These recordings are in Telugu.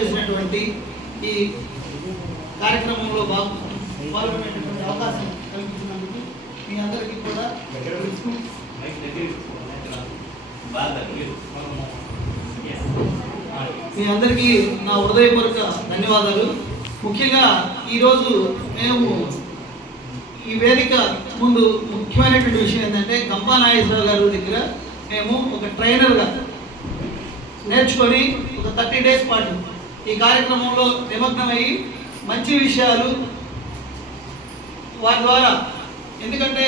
చేసినటువంటి ఈ కార్యక్రమంలో భాగం పాల్గొనేటటువంటి అవకాశం కల్పించినందుకు మీ అందరికీ కూడా మీ అందరికీ నా హృదయపూర్వక ధన్యవాదాలు. ముఖ్యంగా ఈరోజు మేము ఈ వేదిక ముందు ముఖ్యమైనటువంటి విషయం ఏంటంటే గంపా నాగేశ్వరరావు గారి దగ్గర మేము ఒక ట్రైనర్గా నేర్చుకొని ఒక థర్టీ డేస్ పాటు ఈ కార్యక్రమంలో నిమగ్నమయ్యి మంచి విషయాలు వారి ద్వారా ఎందుకంటే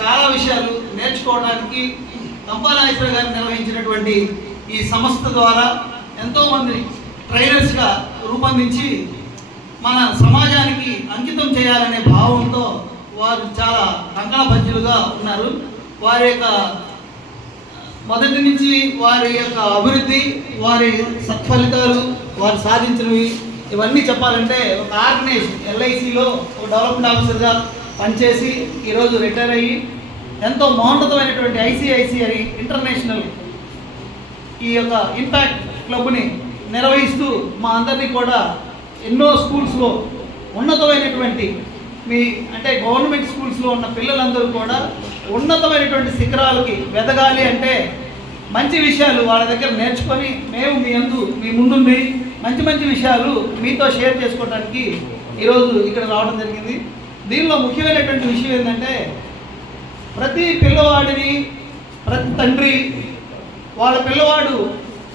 చాలా విషయాలు నేర్చుకోవడానికి కంపానాగేశ్వర గారు నిర్వహించినటువంటి ఈ సంస్థ ద్వారా ఎంతోమంది ట్రైనర్స్గా రూపొందించి మన సమాజానికి అంకితం చేయాలనే భావంతో వారు చాలా కంకణబద్దులుగా ఉన్నారు. వారి యొక్క మొదటి నుంచి వారి యొక్క అభివృద్ధి వారి సత్ఫలితాలు వారు సాధించినవి. ఇవన్నీ చెప్పాలంటే ఒక ఆర్గనైజేషన్ ఎల్ఐసిలో ఒక డెవలప్మెంట్ ఆఫీసర్గా పనిచేసి ఈరోజు రిటైర్ అయ్యి ఎంతో మహోన్నతమైనటువంటి ఐసిఐసిఐ ఇంటర్నేషనల్ ఈ యొక్క ఇంపాక్ట్ క్లబ్ని నిర్వహిస్తూ మా అందరినీ కూడా ఎన్నో స్కూల్స్లో ఉన్నతమైనటువంటి మీ అంటే గవర్నమెంట్ స్కూల్స్లో ఉన్న పిల్లలందరూ కూడా ఉన్నతమైనటువంటి శిఖరాలకి వెదగాలి అంటే మంచి విషయాలు వాళ్ళ దగ్గర నేర్చుకొని మేము మీ అందు మీ ముందుండి మంచి మంచి విషయాలు మీతో షేర్ చేసుకోవడానికి ఈరోజు ఇక్కడ రావడం జరిగింది. దీనిలో ముఖ్యమైనటువంటి విషయం ఏంటంటే ప్రతి పిల్లవాడిని ప్రతి తండ్రి వాళ్ళ పిల్లవాడు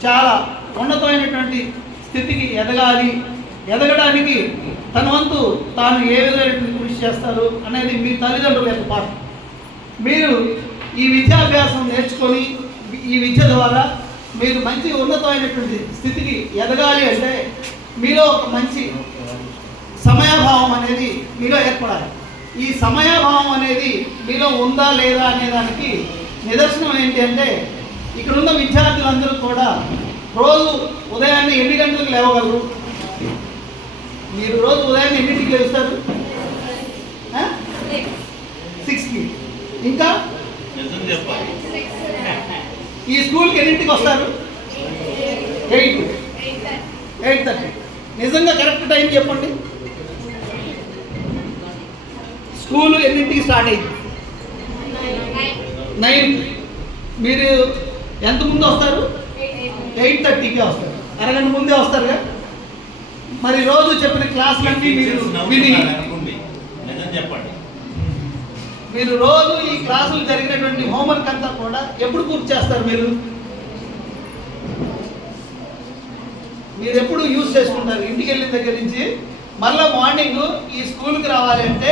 చాలా ఉన్నతమైనటువంటి స్థితికి ఎదగాలి. ఎదగడానికి తన వంతు తాను ఏ విధమైనటువంటి కృషి చేస్తారు అనేది మీ తల్లిదండ్రుల యొక్క పాఠం. మీరు ఈ విద్యాభ్యాసం నేర్చుకొని ఈ విద్య ద్వారా మీరు మంచి ఉన్నతమైనటువంటి స్థితికి ఎదగాలి అంటే మీలో ఒక మంచి సమయాభావం అనేది మీలో ఏర్పడాలి. ఈ సమయాభావం అనేది మీలో ఉందా లేదా అనే దానికి నిదర్శనం ఏంటి అంటే ఇక్కడ ఉన్న విద్యార్థులందరూ కూడా రోజు ఉదయాన్నే ఎన్ని గంటలకు లేవగలరు? మీరు రోజు ఉదయాన్నే ఎన్నింటికి లేస్తారు? సిక్స్కి ఇంకా? ఈ స్కూల్కి ఎన్నింటికి వస్తారు? ఎయిట్. Eight thirty. నిజంగా కరెక్ట్ టైం చెప్పండి. స్కూల్ ఎన్నింటికి స్టార్ట్ అయింది నైన్. మీరు ఎంత ముందు వస్తారు? ఎయిట్ థర్టీకి వస్తారు. అరగంట ముందే వస్తారుగా? మరి రోజు చెప్పిన క్లాసులన్నీ మీరు విని మీరు రోజు ఈ క్లాసులు జరిగినటువంటి హోంవర్క్ అంతా కూడా ఎప్పుడు పూర్తి చేస్తారు మీరు? మీరు ఎప్పుడు యూజ్ చేసుకుంటారు? ఇంటికి వెళ్ళిన దగ్గర నుంచి మళ్ళీ మార్నింగ్ ఈ స్కూల్కి రావాలి అంటే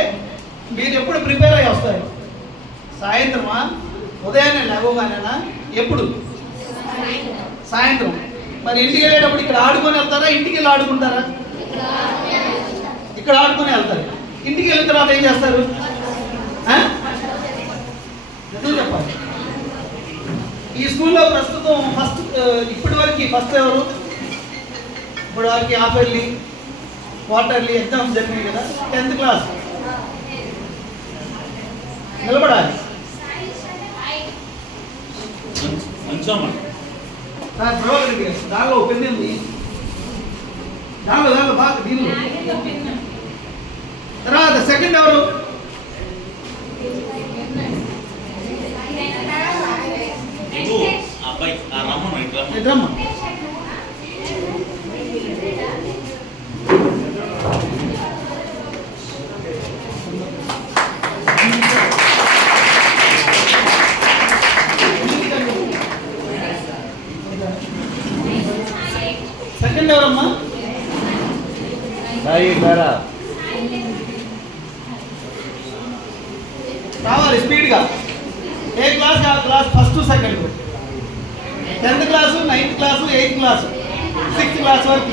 మీరు ఎప్పుడు ప్రిపేర్ అయ్యి వస్తారు? సాయంత్రమా? ఉదయాన్నే లేవగానేనా? ఎప్పుడు? సాయంత్రం. మరి ఇంటికి వెళ్ళేటప్పుడు ఇక్కడ ఆడుకొని వెళ్తారా? ఇంటికి వెళ్ళి ఆడుకుంటారా? ఇక్కడ ఆడుకొని వెళ్తారు. ఇంటికి వెళ్ళిన తర్వాత ఏం చేస్తారు? చెప్పాలి ఈ స్కూల్లో ప్రస్తుతం ఫస్ట్ ఇప్పటి వరకు ఫస్ట్ ఎవరు? ఇప్పుడు వరకు హాఫ్ ఇయర్లీ క్వార్టర్లీ ఎగ్జామ్స్ జరిగినాయి కదా టెన్త్ క్లాస్. నిలబడాలి. దానిలో పెన్ ఉంది. దానిలో దానిలో బాగా దీనిలో. తర్వాత సెకండ్ ఎవరు? రమ్మను సెకండ్ ఎవరమ్మా? సాయి బేరా రావాలి స్పీడ్గా ఏ క్లాస్ ఆ class first second tenth class ninth class eighth class sixth class వరకు.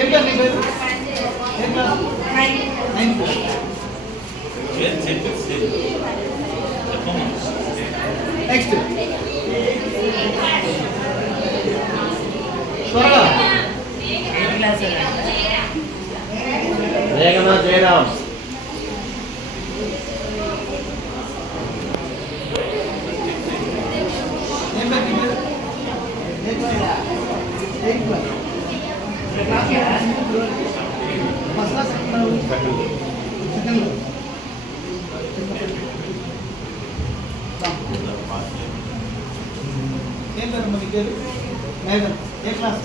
ఏం పేరు నీ పేరు? క్లాస్? Ninth next. త్వరగా. ఎయిత్ క్లాస్ వేగన జయరామ్ ఏం పేరు మరి పేరు? మేడం. ఏ class?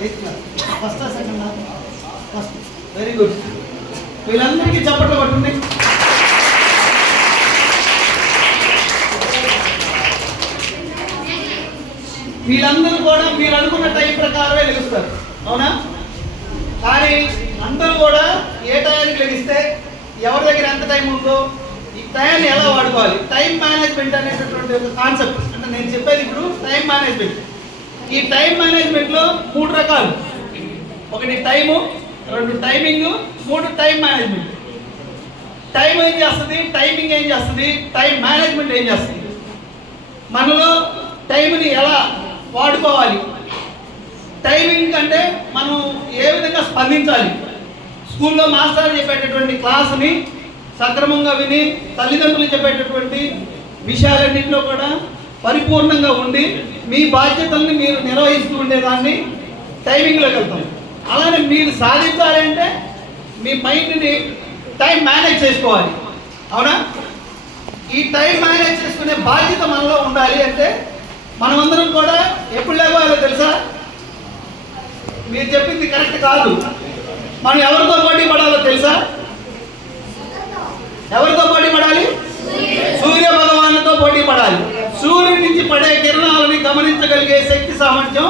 Eighth class? First second very good వీళ్ళందరికీ చప్పట్లు పట్టుండి వీళ్ళందరూ కూడా మీరు అనుకున్న టైం ప్రకారమే లెగుస్తారు అవునా? కానీ అందరూ కూడా ఏ టైంకి లెగిస్తే ఎవరి దగ్గర ఎంత టైం ఉందో ఈ టైంని ఎలా వాడుకోవాలి? టైం మేనేజ్మెంట్ అనేటటువంటి ఒక కాన్సెప్ట్. అంటే నేను చెప్పేది ఇప్పుడు టైం మేనేజ్మెంట్. ఈ టైం మేనేజ్మెంట్లో మూడు రకాలు. ఒకటి టైము రెండు టైమింగ్ మూడు టైం మేనేజ్మెంట్ టైం ఏం చేస్తుంది? టైమింగ్ ఏం చేస్తుంది? టైం మేనేజ్మెంట్ ఏం చేస్తుంది? మనలో టైంని ఎలా వాడుకోవాలి? టైమింగ్ అంటే మనం ఏ విధంగా స్పందించాలి? స్కూల్లో మాస్టర్ చెప్పేటటువంటి క్లాస్ని సక్రమంగా విని తల్లిదండ్రులు చెప్పేటటువంటి విషయాలన్నింటిలో కూడా పరిపూర్ణంగా ఉండి మీ బాధ్యతల్ని మీరు నిర్వహిస్తూ ఉండేదాన్ని టైమింగ్లోకి వెళ్తాం. అలానే మీరు సాధించాలి అంటే మీ మైండ్ని టైం మేనేజ్ చేసుకోవాలి. అవునా? ఈ టైం మేనేజ్ చేసుకునే బాధ్యత మనలో ఉండాలి అంటే మనమందరం కూడా ఎప్పుడు లేవాలో తెలుసా? మీరు చెప్పింది కరెక్ట్ కాదు. మనం ఎవరితో పోటీ పడాలో తెలుసా? ఎవరితో పోటీ పడాలి? సూర్య భగవానుతో పోటీ పడాలి. సూర్యుడి నుంచి పడే కిరణాలని గమనించగలిగే శక్తి సామర్థ్యం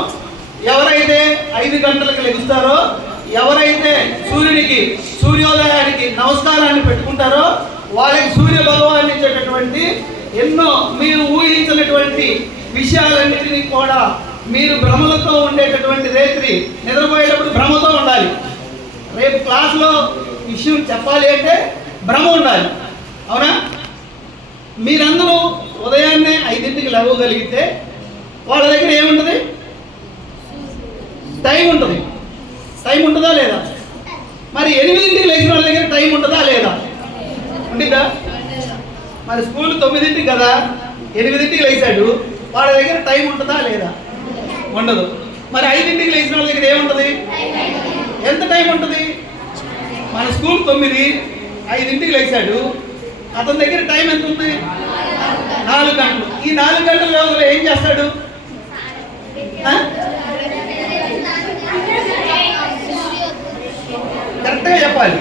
ఎవరైతే ఐదు గంటలకు లెగుస్తారో ఎవరైతే సూర్యునికి సూర్యోదయానికి నమస్కారాన్ని పెట్టుకుంటారో వాళ్ళకి సూర్య భగవాన్ ఇచ్చేటటువంటి ఎన్నో మీరు ఊహించినటువంటి విషయాలన్నిటినీ కూడా మీరు భ్రమలతో ఉండేటటువంటి రేత్రి నిద్రపోయేటప్పుడు భ్రమతో ఉండాలి. రేపు క్లాస్లో విషయం చెప్పాలి అంటే భ్రమ ఉండాలి. అవునా? మీరందరూ ఉదయాన్నే ఐదింటికి లవ్వగలిగితే వాళ్ళ దగ్గర ఏముంటుంది? టైం ఉంటుంది. టైం ఉంటుందా లేదా? మరి ఎనిమిదింటికి లేచిన వాళ్ళ దగ్గర టైం ఉంటుందా లేదా? ఉంటుందా? మరి స్కూల్ తొమ్మిదింటికి కదా ఎనిమిదింటికి లేచాడు వాళ్ళ దగ్గర టైం ఉంటుందా లేదా? ఉండదు. మరి ఐదింటికి లేచిన వాళ్ళ దగ్గర ఏముంటుంది? ఎంత టైం ఉంటుంది? మన స్కూల్ తొమ్మిది ఐదింటికి లేచాడు అతని దగ్గర టైం ఎంత ఉంది? నాలుగు గంటలు. ఈ నాలుగు గంటల వ్యవధిలో ఏం చేస్తాడు? కరెక్ట్గా చెప్పాలి.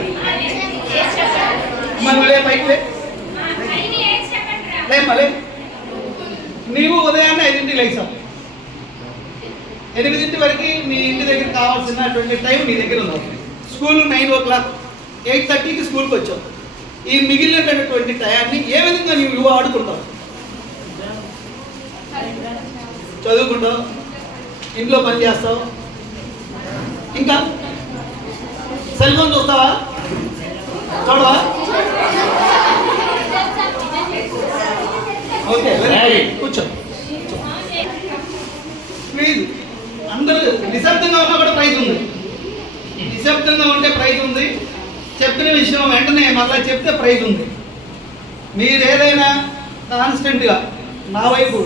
మనం లే పైకి లే. మళ్ళీ నీవు ఉదయాన్నే ఐదింటికి లేచావు. ఎనిమిదింటి వరకు మీ ఇంటి దగ్గర కావాల్సినటువంటి టైం నీ దగ్గర ఉంది. School nine o'clock. ఎయిట్ థర్టీకి స్కూల్కి వచ్చావు. ఈ మిగిలినటువంటి టయాన్ని ఏ విధంగా నీవు వాడుకుంటావు చదువుకుంటావు? ఇంట్లో పని చేస్తావు? ఇంకా? సెల్ ఫోన్ చూస్తావా? చూడవా? Okay very. కూర్చో. ప్లీజ్ అందరూ నిశ్శబ్దంగా ఉన్నా కూడా ప్రైజ్ ఉంది. నిశ్శబ్దంగా ఉంటే ప్రైజ్ ఉంది. చెప్పిన విషయం వెంటనే మళ్ళీ చెప్తే ప్రైజ్ ఉంది. మీరు ఏదైనా కాన్స్టెంట్గా నా వైపు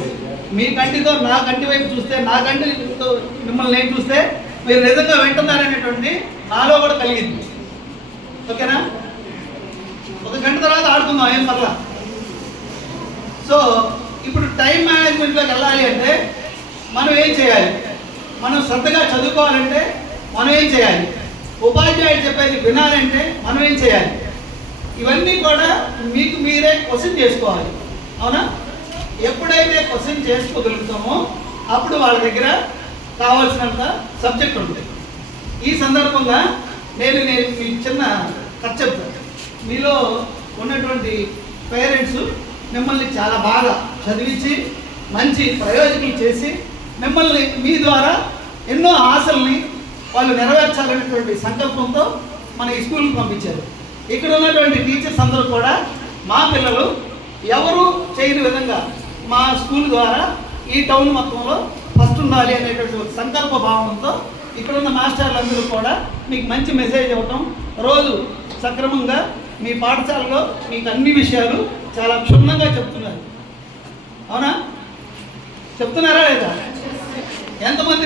మీ కంటితో నా కంటి వైపు చూస్తే నా కంటితో మిమ్మల్ని నేను చూస్తే మీరు నిజంగా వింటున్నారనేటువంటి నాలో కూడా కలిగింది. ఓకేనా? ఒక గంట తర్వాత ఆడుకుందాం ఏం పర్లా? సో ఇప్పుడు టైం మేనేజ్మెంట్లోకి వెళ్ళాలి అంటే మనం ఏం చేయాలి? మనం శ్రద్ధగా చదువుకోవాలంటే మనం ఏం చేయాలి? ఉపాధ్యాయుడు చెప్పేది వినాలంటే మనం ఏం చేయాలి? ఇవన్నీ కూడా మీకు మీరే క్వశ్చన్ చేసుకోవాలి. అవునా? ఎప్పుడైతే క్వశ్చన్ చేసుకోగలుగుతామో అప్పుడు వాళ్ళ దగ్గర కావాల్సినంత సబ్జెక్ట్ ఉంటాయి ఈ సందర్భంగా నేను నేను మీకు చిన్న కథ చెప్తాను మీలో ఉన్నటువంటి పేరెంట్స్ మిమ్మల్ని చాలా బాగా చదివించి మంచి ప్రయోజనం చేసి మిమ్మల్ని మీ ద్వారా ఎన్నో ఆశల్ని వాళ్ళు నెరవేర్చాలనేటువంటి సంకల్పంతో మన ఈ స్కూల్కి పంపించారు. ఇక్కడ ఉన్నటువంటి టీచర్స్ అందరూ కూడా మా పిల్లలు ఎవరు చేయని విధంగా మా స్కూల్ ద్వారా ఈ టౌన్ మొత్తంలో ఫస్ట్ ఉండాలి అనేటువంటి ఒక సంకల్ప భావంతో ఇక్కడ ఉన్న మాస్టర్లు అందరూ కూడా మీకు మంచి మెసేజ్ ఇవ్వటం. రోజు సక్రమంగా మీ పాఠశాలలో మీకు అన్ని విషయాలు చాలా క్షుణ్ణంగా చెప్తున్నారు. అవునా? చెప్తున్నారా లేదా? ఎంతమంది